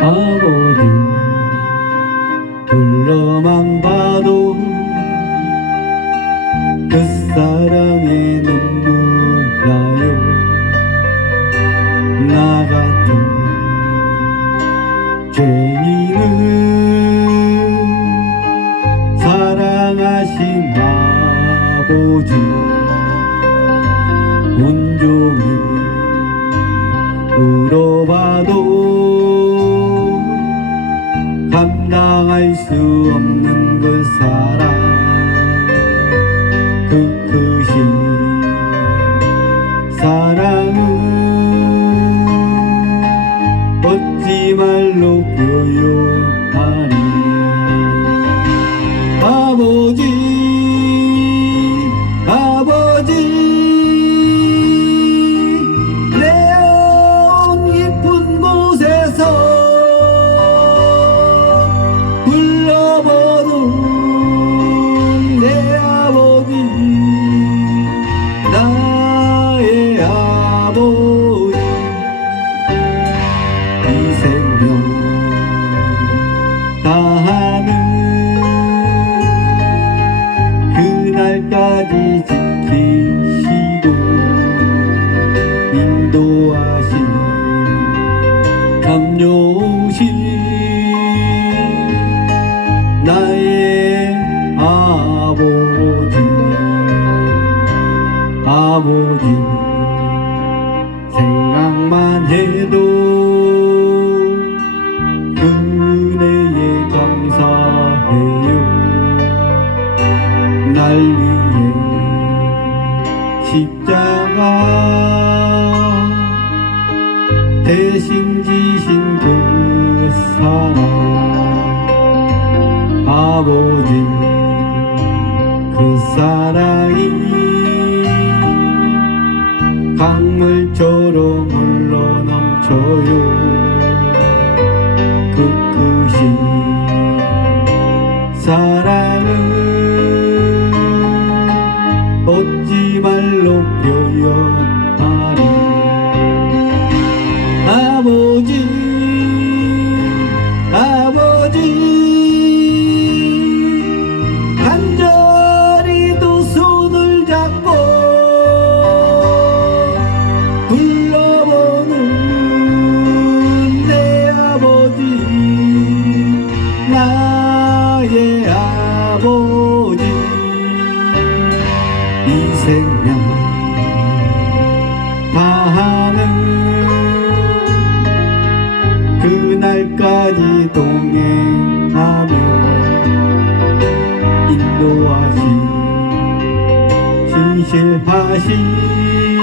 아버님 둘러만 봐도 그 사랑의 눈물 나요? 나 같은 죄인은 사랑하신 아버지. 온종일 물어봐도 감당할 수 없는 그 사랑 아버지 생각만 해도 그 은혜에 감사해요. 날 위해 십자가 대신 지신 그 사랑. 아버지 그 사랑이 강물처럼 흘러 넘쳐요. 그 크신 사랑은 어찌 말로 표현하리. 아버지 생명 다하는 그날까지 동행하며 인도하신 신실하신